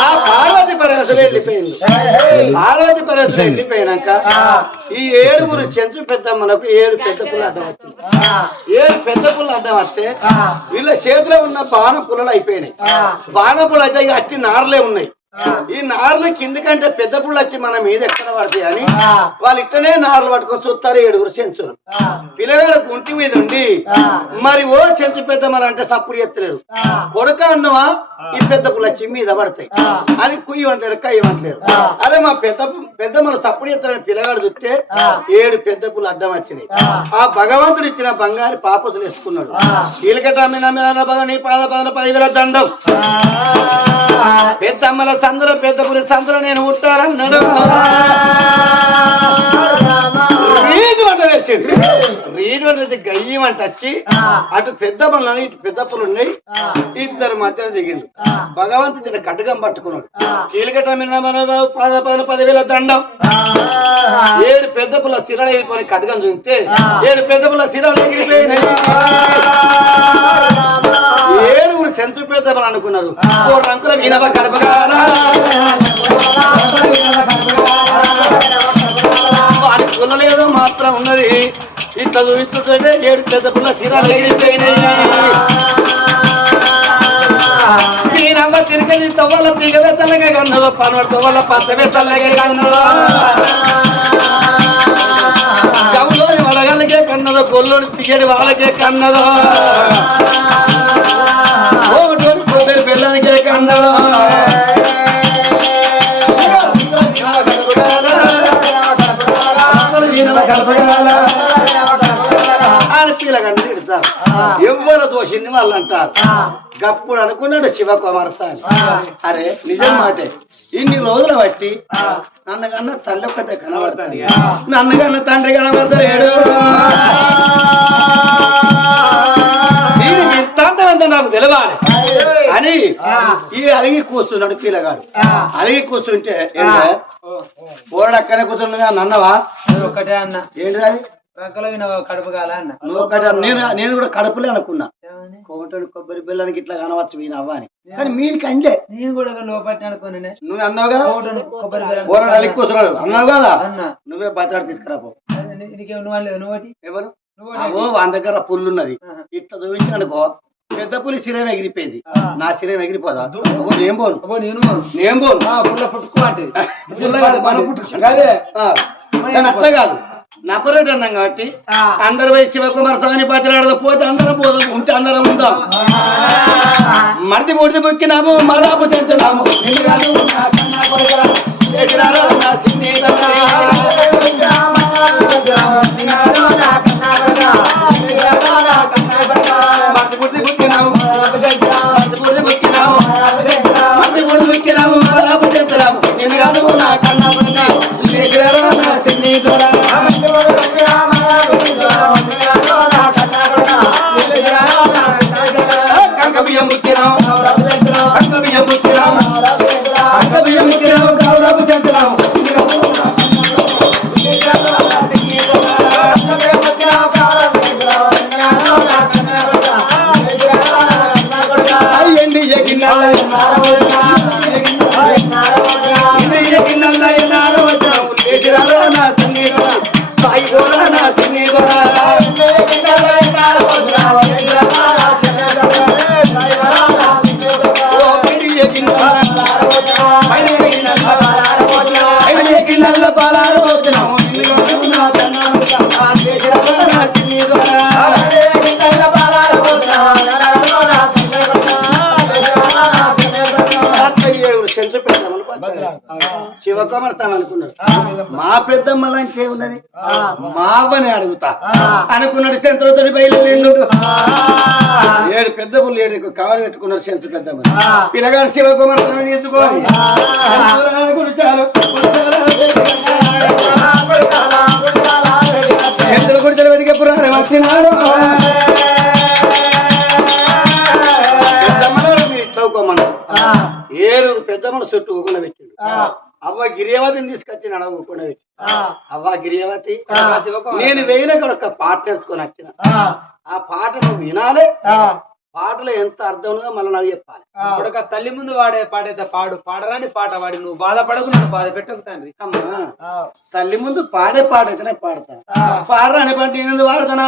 ఆ పార్వతి పరమేశ్వరు వెళ్ళిపోయింది. పార్వతి వెళ్ళిపోయినాక ఈ ఏడుగురు చెంచు పెద్దమ్మలకు ఏడు పెద్ద పుల్ల అడ్డం వచ్చింది ఏడు పెద్ద పుల్ల అడ్డం వస్తే వీళ్ళ చేతిలో ఉన్న బాణ పుల్లలు అయిపోయినాయి. బాణ పుల్ల అయితే అట్టి నారలే ఉన్నాయి. ఈ నార్లు కిందకంటే పెద్ద పుళ్ళు వచ్చి మన మీద ఎక్కడ పడతాయి అని వాళ్ళు ఇట్టనే నార్లు పట్టుకొని చూస్తారు ఏడుగురు చెంచులు పిల్లగాడు గుంటి మీద ఉండి మరి ఓ చెంచు పెద్దమని అంటే సప్పుడు ఎత్తలేరు కొడుక అన్నవా ఈ పెద్ద పుల్ల వచ్చి మీద పడతాయి అది కుయ్యమంటారు కయ్యమంటారు అదే మా పెద్ద పెద్ద మన సప్పుడు ఎత్తారని పిల్లగాడు చూస్తే ఏడు పెద్ద పుల్ల అడ్డం వచ్చినాయి ఆ భగవంతుడు ఇచ్చిన బంగారు పాపసులు వేసుకున్నాడు మీద భగ నీ పాద పాద పదివేల దండం పెద్దమ్మల సందులో పెద్ద పులి సందులో నేను ఉంటారన్నాడు అంటే వచ్చి అటు పెద్ద పనులు ఇటు పెద్ద పనులు ఉన్నాయి. ఇద్దరు మధ్యన దిగిండు. భగవంతుడు కట్టుగం పట్టుకున్నాడు. కీలకట మీద మన పద పద పదివేల దండం. ఏడు పెద్ద పుల్ల సిరాలు వెళ్ళిపోయి కట్టుగం చూస్తే ఏడు పెద్ద పుల్ల సిరాలు ఎగిరిపోయినాయి. ఏడుగురు సెంతు పెద్దమని అనుకున్నారు. ఓ రంకుల వినవ కడపగాలా వారి పుల్లలేదో మాత్రం ఉన్నది. ఇట్లా చూపిస్తుంటే ఏడు పెద్ద పిల్ల తీరాలు ఎగిరిపోయినాయి. మీరమ్మ తిరిగి తవ్వాల తీగవే తల్లగా కన్నదో పనవాడు తవ్వాల పచ్చవే తెల్లగా కన్నదో గౌలోని వడగలకే కన్నదో గొల్లోని తిగడి వాళ్ళకే కన్నదో ఓటోని కొబ్బరి బెల్లానికే కన్నదో ఆడపిల్లగాన్ని తిడతారు ఎవరు దోషింది వాళ్ళు అంటారు గప్పుడు అనుకున్నాడు శివకుమార్ స్వామి అరే నిజం మాటే ఇన్ని రోజులు బట్టి నన్నగన్న తల్లి ఒక్కతే కనబడతాడు నన్నగన్న తండ్రి కనబడతాడు వృత్తాంతం ఎంతో నాకు తెలవాలి అని ఈ అలిగి కూర్చున్నాడు పిల్లగాడు అలిగి కూర్చుంటే ఓడ అక్కడే కూర్చున్నా నన్నవా ఒకటే అన్న ఏంటిది అది అన్న. నేను నేను కూడా కడుపులే అనుకున్నా. కోమటోడు కొబ్బరి బెల్లానికి ఇట్లా కనవచ్చు మీ నవ్వ అని కానీ మీకు అందే నేను కూడా లోపట్టి అనుకోనే నువ్వు అన్నావు కదా కొబ్బరి బెల్లం కూర్చున్నాడు. అన్నావు కదా? అన్న. నువ్వే బతాడు తీసుకురాపో. నీకేం నువ్వు అనలేదు? నువ్వు ఎవరు? అవో వాని దగ్గర పుల్లున్నది. ఇట్లా చూపించిన అనుకో పెద్ద పులి సిరం ఎగిరిపోయింది. నా సిరం ఎగిరిపోదా? నేను పోను. నేను పోను. పుల్ల పుట్టుకో అంటే. పుల్ల కాదు, మనం పుట్టుకు- కానీ అట్లా కాదు. నపరేట్ అన్నాం కాబట్టి అందరు పోయి శివకుమార్ స్వామిని పచ్చలాడదు పోతే అందరం పోదాం ఉంటే అందరం ఉందాం. మరిది ముడిది మొక్కినాము మరాపు చెందులాము కంకబియ్యం శివకుమార్తాం అనుకున్నాడు మా పెద్దమ్మ లాంటి ఉన్నది. మా అవ్వని అడుగుతా. అనుకున్నాడు శంతులతో బయలుదేరిండు. ఏడు పెద్ద పుల్లు ఏడు కవర్ పెట్టుకున్నాడు శంతు పెద్దమ్మ. పిల్లగాడు శివకుమార్ స్వామిని గిరియవతిని తీసుకొచ్చి నడవుకునే అవ్వ గిరియవతి నేను వేయిన కూడా ఒక పాట నేర్చుకొని వచ్చిన. ఆ. పాట నువ్వు వినాలి. పాటలో ఎంత అర్థం ఉందో మళ్ళీ నాకు చెప్పాలి. ఇప్పుడు ఒక తల్లి ముందు వాడే పాడేత పాడు. పాడరాని పాట వాడి. నువ్వు బాధపడకు నన్ను బాధ పెట్టకు తండ్రి. అమ్మా. ఆ, తల్లి ముందు పాడే పాడైతేనే పాడతా. ఆ. పాడరాని పాట నేను వాడతానా?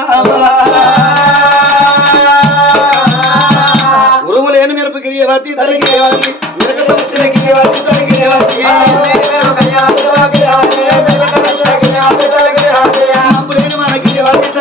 ఉరుము లేని మిరప గిరియవతి తల్లి గిరియవతి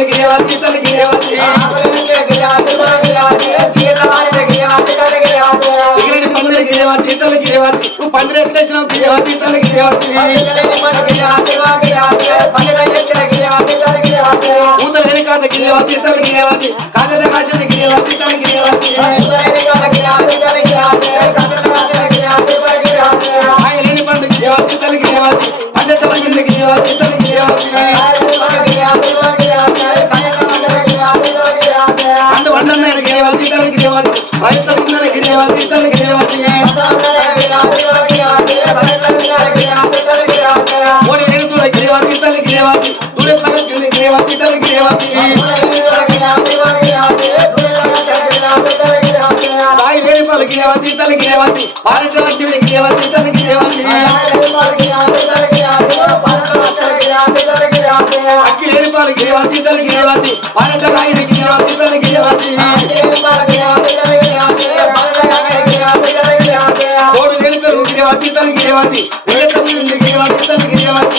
దిగట వారిన గిరియవతి తల్లి గిరియవతి దిగని పండుగ గిరియవతి తల్లి గిరియవతి నువ్వు పండుగ ఎట్లేసినావు గిరియవతి తల్లి గిరియవతి ఊత లేని కాద గిరియవతి ఓడి రేగుతుల గిరియవతి తల్లి గిరియవతి దూరే పగల కింద గిరియవతి తల్లి గిరియవతి సాయి లేని పాలు గిరియవతి తల్లి గిరియవతి పారిత కింద పెరుగు గిరియవతి తల్లి గిరియవతి వేడ తల్లి గిరియవతి తల్లి గిరియవతి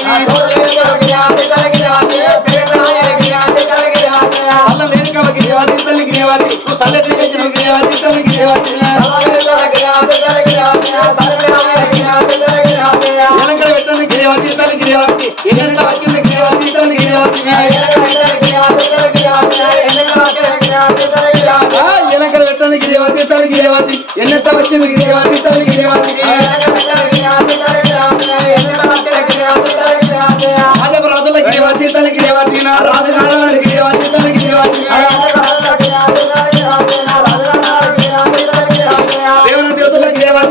అల్ల లేని కవ తల్లి గిరియవతి నువ్వు తల్లి తెచ్చిన గిరియవతి తల్లి గిరియవతి పెట్టిన గిరియవతి తల్లి గిరియవతి ఎన్నంట వచ్చిన గిరియవతి తల్లి గిరియవతి ఆ, పెట్టిన గిరియవతి తల్లి గిరియవతి ఎన్నెత్త వచ్చిన గిరియవతి తల్లి గిరియవతి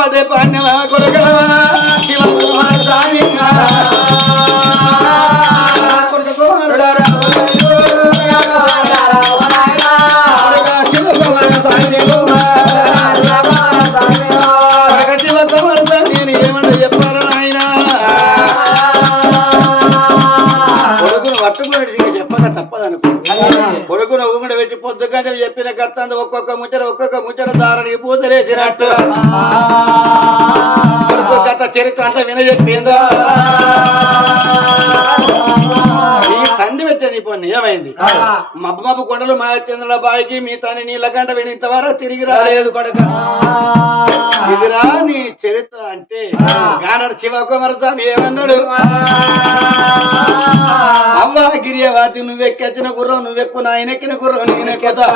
నా పాటే పాణ్యమా కొరగలవా కత్తంది ఒక్కొక్క ముచ్చట ఒక్కొక్క ముచ్చట దారని పూతలేసినట్టు కొడుకు గత చరిత్ర అంతా విన చెప్పిందో ఈ పని ఏమైంది? మబ్బు మబ్బు కొండలు మా చంద్రుల బాయికి మీ తని నీళ్ళకంట వినింతవరకు తిరిగి రాలేదు కొడక. ఇదిరా నీ చరిత్ర అంటే గానడు శివకుమార స్వామి ఏమన్నాడు? అవ్వ గిరియవాతి నువ్వెక్కిన గుర్రం నువ్వెక్కు నాయనెక్కిన గుర్రం నేనెక్కుతా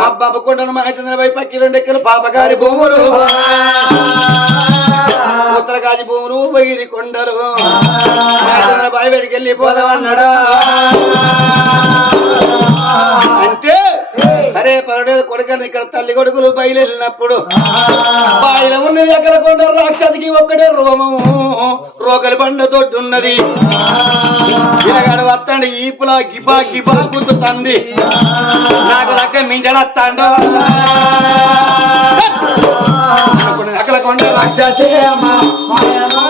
మా బాబు కొండను మా చంద్రబాయి పక్కి రెండెక్కలు పాపగారి భూములు. ఉత్తరకాజి బగిరి కొండలు. బావి చంద్రబాయి వెడికి వెళ్ళి పోదామన్నాడు? అంటే సరే పర్వాలేదు కొడుకని ఇక్కడ తల్లి కొడుకులు బయలుదేరినప్పుడు బాయిల ఉన్న ఎక్కడ కొండ రాక్షసికి ఒక్కడే రోమము రోగలి బండ తోడున్నది వినగాడు వస్తాడు ఈపులా గిబా గిబా గుద్దుతంది. నాకు దక్క మించడత్తాడు అక్కడ కొండ రాక్షసే రాక్షసులు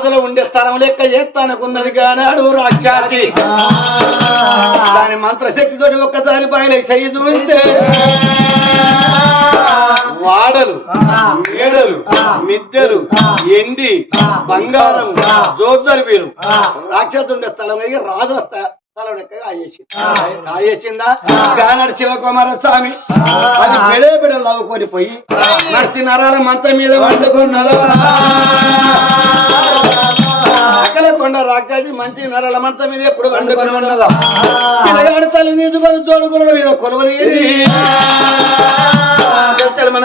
ఉండే ఉండే స్థలం లెక్క చేస్తానుకున్నది కానాడు రాక్షాసి దాని మంత్రశక్తితో ఒక్కసారి పైన చెయ్యి చూస్తే వాడలు మేడలు మిద్దెలు ఎండి బంగారం జోసర్ వీరు. రాక్షసుండే స్థలం అయ్యి రాజు స్థలం లెక్క కాయేసింది? కాయేసిందా శివకుమార స్వామి. అది బిడే బిడ లవ్వుకొని పోయి నడిచి నరాల మంత మీద వండుకున్నదా కొండ రాక్షసి మంచి నరాల మంచం మీద ఎప్పుడు తల్లి తీసుకొని తోడుకున్న మీద చెప్తాడు మన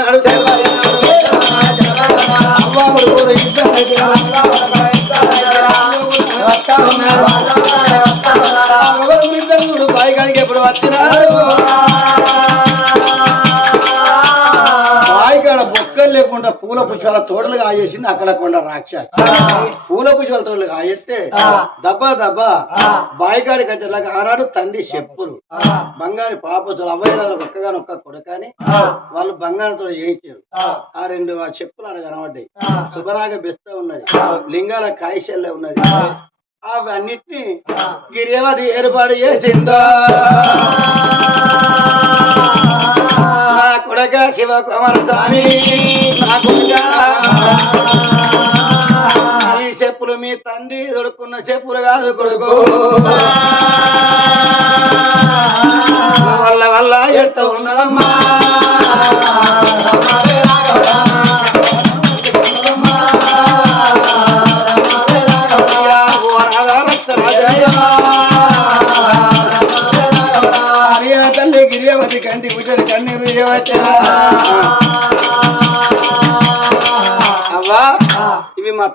ఇద్దరు బాయికాడికి ఎప్పుడు వచ్చినాడు లేకుండా పూల పుష్పాల తోటలు కాయేసింది అక్కడ కొండ రాక్షసి. పూల పుష్పాల తోటలు కాయేస్తే దబ్బా దబ్బా బాయికాడికి వచ్చేలాగా ఆనాడు తండ్రి చెప్పులు. బంగారు పాపతులు అవ్వయ్యారు ఒక్కగాని ఒక్క కొడుకని వాళ్ళు బంగారంతో చేయించారు. ఆ. రెండు ఆ చెప్పులు ఆడ కనబడ్డాయి. శుభరాగ బెస్త ఉన్నది. లింగాల కాయిషల్లే ఉన్నది. అవన్నిటిని గిరివది ఏర్పాటు చేసిందో? నా కొడక శివకుమార స్వామి నా కొడక ఈ చెప్పులు మీ తండ్రి దొడుకున్న చెప్పులు కాదు కొడుకు వల్ల వల్ల ఎట్ట ఉన్నదమ్మా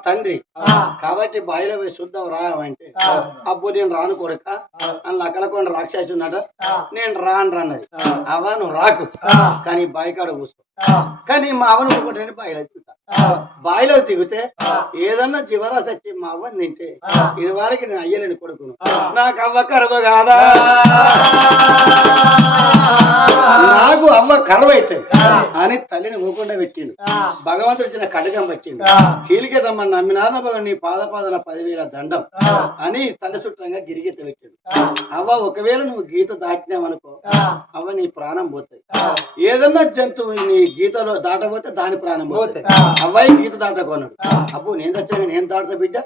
తండ్రి. కాబట్టి బాయిలో పోయి శుద్ధం రావంటే అప్పుడు నేను రాను కొడుక. అని అక్కలకొండ రాక్షసి ఉన్నాడు. నేను రాను రాన్నది అవ్వ నువ్వు రాకు. కానీ బాయి కాడ కూర్చో. కానీ మా అవ్వను ఒకటి బాయిలో చూస్తా బాయిలో దిగితే ఏదన్నా చివరా సచ్చి మా అవ్వని తింటే ఇది వరకు నేను అయ్యలేని కొడుకును. నాకు అవ్వ కరువు కాదా? నాకు అవ్వ కరువు అయితే అని తల్లిని ఊకుండా పెట్టిండు. భగవంతుడు ఇచ్చిన కడగం వచ్చింది కీలికే రమ్మని నమ్మినాన భగవాన్ నీ పాద పాదల పదివేల దండం అని తల్లి చుట్టంగా గిరిగీత పెట్టాడు. అవ్వ ఒకవేళ నువ్వు గీత దాటినావనుకో అవ్వ నీ ప్రాణం పోతాయి. ఏదన్నా జంతువు నీ గీతలో దాటపోతే దాని ప్రాణం అవ్వాయి గీత దాటకొన్నాడు అప్పుడు నేను వచ్చాను నేను దాటతా బిడ్డ?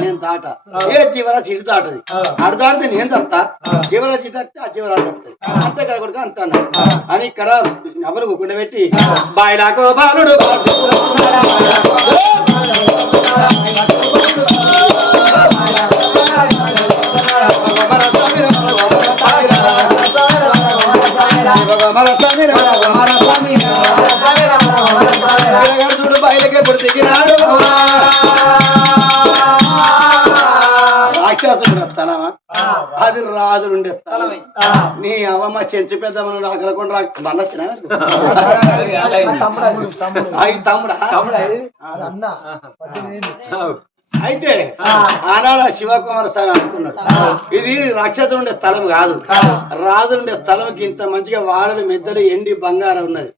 నేను దాట. ఏ జీవరాశి ఇటు దాటది? అటు దాటితే నేను దత్తా జీవరాశి ఇటు ఆ జీవరాశి వస్తాయి అంతే కదా కొడుకు అంత అన్నాడు. అని ఇక్కడ ఎవరు గుండె పెట్టి బాయిలాకో బాలుడు చూడు దిగినాడు రాక్షసుడు స్థలమా? అది రాజు ఉండే స్థలం నీ అవమ్మ చెంచు పెద్దమ్మను రాకలకుండా రా మళ్ళొచ్చినా అయి తమ్ముడా. అయితే ఆనాడు శివకుమార స్వామి అనుకున్నాడు. ఇది రాక్షసుడు ఉండే స్థలం కాదు. రాజు ఉండే స్థలంకి ఇంత మంచిగా వాడలు మెద్దలు ఎండి బంగారం ఉన్నది.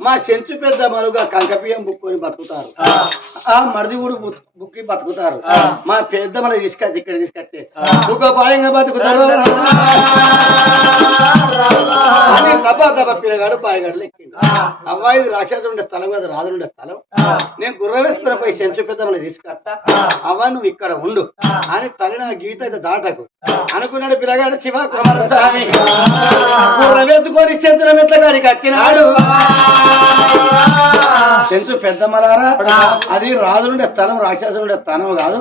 మా చెంచు పెద్ద మరుగా కంకపియం బుక్కొని బతుకుతారు. ఆ. మరిది ఊరు బుక్కి బతుకుతారు. మా పెద్ద మన తీసుకొచ్చి ఇక్కడ తీసుకొస్తే ఒక పాయంగా బతుకుతారు. పిల్లగాడు పాయగాడు లెక్కింది అవ్వాయి రాక్షసుడు ఉండే స్థలం కాదు రాజు ఉండే స్థలం. నేను గుర్రవేస్తున్న పోయి చెంచు పెద్దమని తీసుకొస్తా. అవ్వ నువ్వు ఇక్కడ ఉండు. అని తల్లిన గీత అయితే దాటకు. అనుకున్నాడు పిల్లగాడు శివ కుమారస్వామి. గుర్రవెత్తుకొని చంద్రం ఎట్లగాడికి వచ్చినాడు చెంచు పెద్దమ్మలారా? అది రాజులుండే స్థలం రాక్షసులుండే స్థలం కాదు.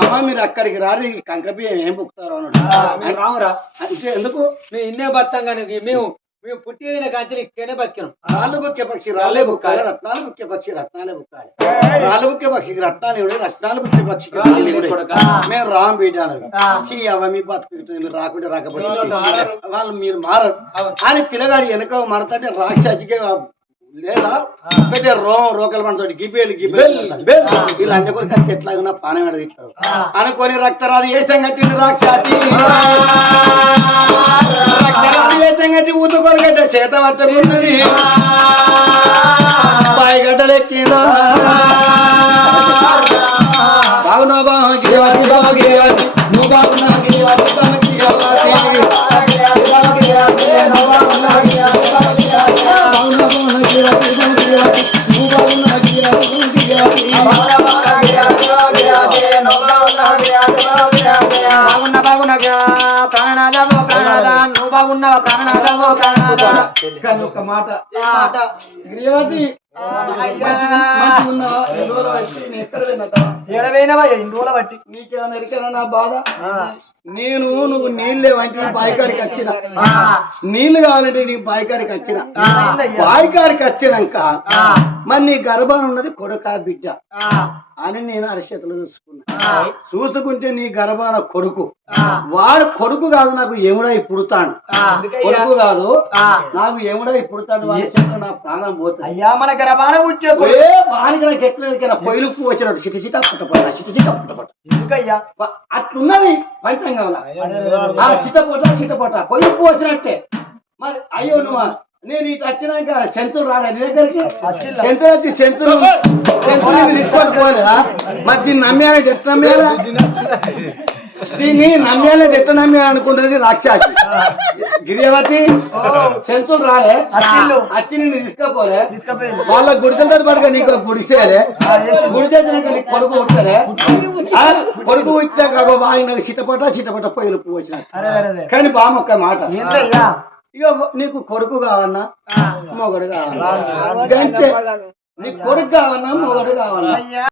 అమ్మ మీరు అక్కడికి రారి కంకబియ్యం ఏం బుక్తారు అన్నాడు. ఎందుకు? మేము ఇన్నే బతాం కానీ మేము మేము పుట్టిన కంచెలు ఇక్కడనే బతికినాం. రాళ్ళు పక్షి రాళ్ళే బుక్కాలి రత్నాలు బుక్కే పక్షి రత్నాలే బుక్కాలి రాళ్ళు బుక్కే పక్షికి రత్నాలు ఇవ్వడే రత్నాలు పక్షికి ఇవ్వడే. కొడకా. మేము రామ్ బీటాను అవ మీ బతుకు రాకుంటే రాకపోతే వాళ్ళు మీరు మారరు. అని పిల్లగాడి వెనక మడతంటే రాక్షసికే లేదా పెట్టే రో రోకల గిబేలు గిబేలు వీళ్ళు అంతకొని కత్తి ఎట్లాగున్నా పానం ఎడదిస్తారు అనుకొని రక్తరాది ఏ సంగతి రాక్షసి రక్తరాది ఏ సంగతి ఊతుకొరగడ్డ చేత పైగడ్డలెక్కిందా బాగున్నావు? బావ నువ్వు బాగున్నావా ప్రాణనాథ కానీ ఒక మాట. గిరివతి ఎన్ని రోజులు బట్టి నా బాధ? నేను నువ్వు నీళ్ళు లేవంటే బాయికాడికి వచ్చిన. నీళ్ళు కావాలంటే నీ బాయికాడికి వచ్చిన. బాయికాడికి వచ్చినాక మరి నీ గర్భాన్ని ఉన్నది కొడుక బిడ్డ అని నేను అరిచేతులు చూసుకున్నా. చూసుకుంటే నీ గర్భాన కొడుకు. వాడు కొడుకు కాదు నాకు ఎముడై పుడతాడు. కొడుకు కాదు నాకు ఎముడై పుడతాడు వాడి నా ప్రాణం పోతుంది. అయ్యా మన గర్భాన వచ్చే ఏ బానికి నాకు పొయ్యిలు పువ్వు వచ్చినట్టు చిటి చిట పుట్టపడ చిటి చిట పుట్టపడ ఎందుకయ్యా? అట్లున్నది పంచాంగంలో ఆ చిట్టపొట చిట్టపొట పొయ్యి పువ్వు వచ్చినట్టే. మరి అయ్యో నువ్వు నేను ఇటు వచ్చినాక సెంతులు రాలే నీ దగ్గరికి. సెంతులు వచ్చి సెంతులు సెంతులు తీసుకొని పోలేదా? మరి దీన్ని నమ్మేయాలంటే ఎట్లా నమ్మేయాలా దీన్ని నమ్మేయాలంటే ఎట్లా నమ్మేయాలి అనుకుంటుంది రాక్షసి. గిరియవతి సెంతులు రాలే వచ్చిల్లు. వచ్చి నేను తీసుకపోలే. వాళ్ళ గుడిసెలతో పడక నీకు ఒక గుడిసేలే గుడి చేసినాక నీకు కొడుకు పుట్టలే కొడుకు అగో బాగా నాకు చిట్టపట చిట్టపట పొయ్యిలు పువ్వు వచ్చిన కానీ బామ్మ ఒక్క మాట. ఇక నీకు కొడుకు కావన్నా మొగడు కావన్నా అంతే నీకు కొడుకు కావన్నా మొగడు కావన్నా అయ్యా.